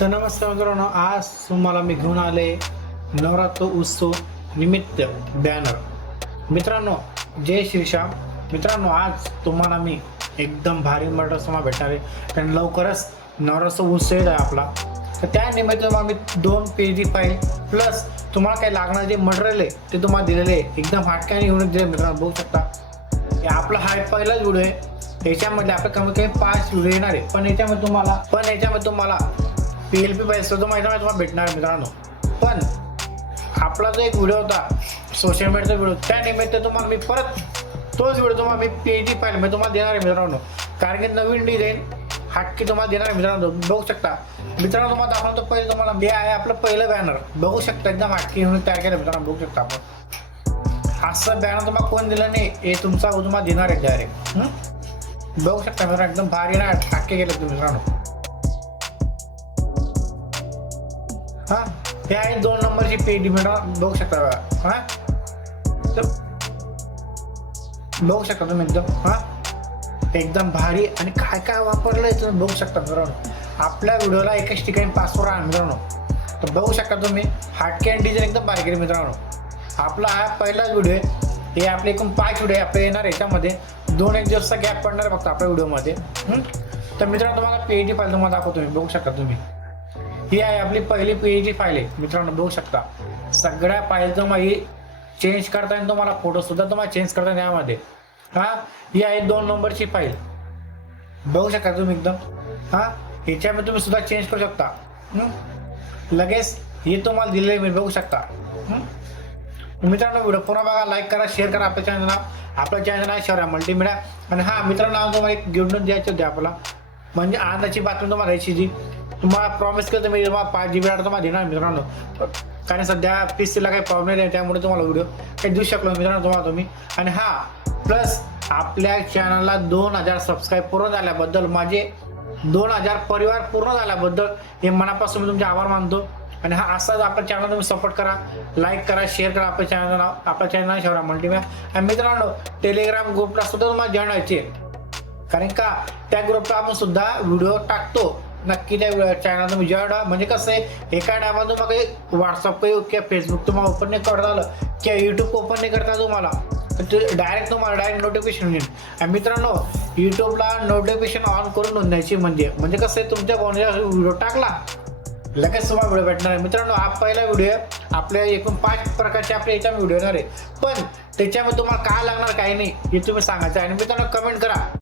तर नमस्कार मित्रांनो आज तुम्हाला मी घेऊन आले नवरात्र उत्सव निमित्त बॅनर मित्रांनो जय श्रीशाम मित्रांनो आज तुम्हाला मी एकदम भारी मर्डर तुम्हाला भेटणार आहे. कारण लवकरच नवरात्र उत्सव येत आहे आपला. तर त्या निमित्त मग मी दोन पेजी फाईल प्लस तुम्हाला काही लागणार जे मटेरियल आहे ते तुम्हाला दिलेले आहे. एकदम हाटक्याने घेऊन दिले मित्रांनो बघू शकता. की आपला हा पहिलाच व्हिडिओ आहे. याच्यामध्ये आपले कमीत कमी पाच व्हिडिओ येणार आहे. पण याच्यामध्ये तुम्हाला पण याच्यामध्ये तुम्हाला पी एल पी पाहिजे तो माहिती तुम्हाला भेटणार मित्रांनो. पण आपला जो एक व्हिडिओ होता सोशल मीडियाचा व्हिडिओ त्या निमित्त तुम्हाला मी परत तोच व्हिडिओ तुम्हाला मी पी एच डी फाईल मी तुम्हाला देणार आहे मित्रांनो. कारण की नवीन डिझाईन हटकी तुम्हाला देणार आहे मित्रांनो. बघू शकता. मित्रांनो तुम्हाला दाखवतो पहिले तुम्हाला हे आहे आपलं पहिलं बॅनर बघू शकता एकदम हटकी म्हणून तयार केलं मित्रांनो बघू शकता आपण. असं बॅनर तुम्हाला कोण दिलं नाही हे तुमचा तुम्हाला देणार आहे डायरेक्ट बघू शकता मित्रांनो एकदम भारी ना टाके गेले मित्रांनो. हा? हे आहे दोन नंबरची पेटी मॅडम बघू शकता बघा. हा? तर बघू शकता तुम्ही एकदम. हा? एकदम भारी आणि काय काय वापरलंय तुम्ही बघू शकता मित्रांनो. आपल्या व्हिडिओला एकाच ठिकाणी पासवर्ड आहे मित्रांनो. तर बघू शकता तुम्ही हार्ड कॅन डिझाईन एकदम बारीक आहे मित्रांनो. आपला हा पहिलाच व्हिडिओ आहे. हे आपले एकूण पाच व्हिडिओ आपले येणार याच्यामध्ये. दोन एक दिवसचा गॅप पडणार फक्त आपल्या व्हिडिओमध्ये. तर मित्रांनो तुम्हाला पी एच डी फाईल तुम्हाला दाखवतो मी. बघू शकता तुम्ही. ही आहे आपली पहिली पी एच फाईल आहे. मित्रांनो बघू शकता. सगळ्या फाईल तुम्हाला चेंज करता येईल. तुम्हाला फोटो सुद्धा तुम्हाला चेंज करता येईल यामध्ये. हा? ही आहे दोन नंबरची फाईल बघू शकता तुम्ही एकदम. हा? ह्याच्यामध्ये तुम्ही सुद्धा चेंज करू शकता. लगेच हे तुम्हाला दिलेले मी. बघू शकता. मित्रांनो व्हिडिओ पुन्हा बघा. लाईक करा शेअर करा आपल्या चॅनल नाव आपलं चॅनल आहे शहरा मल्टीमीडिया आणि हा मित्रांनो तुम्हाला एक गिफ्ट द्यायचं होते आपला म्हणजे आनंदाची बातमी तुम्हाला द्यायची जी तुम्हाला प्रॉमिस केलं तर मी तुम्हाला पाच जी बी डाटा तुम्हाला देणार मित्रांनो. कारण सध्या पी सीला काही प्रॉब्लेम नाही त्यामुळे तुम्हाला व्हिडिओ काही देऊ शकलो मित्रांनो तुम्हाला तुम्ही. आणि हा प्लस आपल्या चॅनलला दोन हजार सबस्क्राईब पूर्ण झाल्याबद्दल माझे दोन हजार परिवार पूर्ण झाल्याबद्दल हे मनापासून मी तुमचे आभार मानतो. आणि हा असाच आपल्या चॅनल तुम्ही सपोर्ट करा लाईक करा शेअर करा आपल्या चॅनल नाव आपल्या चॅनल शेवरा मल्टीमीडिया आणि मित्रांनो टेलिग्राम ग्रुपला सुद्धा तुम्हाला जॉईन व्हायचे. कारण का त्या ग्रुपला आपण सुद्धा व्हिडिओ टाकतो. नक्की त्या चॅनल तुम्ही जॉईन म्हणजे कसं आहे एका टायमाला तुम्हाला काही व्हॉट्सअप काही किंवा फेसबुक तुम्हाला ओपन नाही करता आलं किंवा यूट्यूब ओपन नाही करता तुम्हाला तर ते डायरेक्ट तुम्हाला डायरेक्ट नोटिफिकेशन येईल. आणि मित्रांनो यूट्यूबला नोटिफिकेशन ऑन करून नोंदण्याची म्हणजे म्हणजे कसं आहे तुमच्या कोणाच्या व्हिडिओ टाकला लगेच तुम्हाला व्हिडिओ भेटणार आहे. मित्रांनो हा पहिला व्हिडिओ आहे. आपल्या एकूण पाच प्रकारचे आपल्या याच्यामध्ये व्हिडिओ येणार आहे. पण त्याच्यामध्ये तुम्हाला काय लागणार काय नाही हे तुम्ही सांगायचं आहे. आणि मित्रांनो कमेंट करा.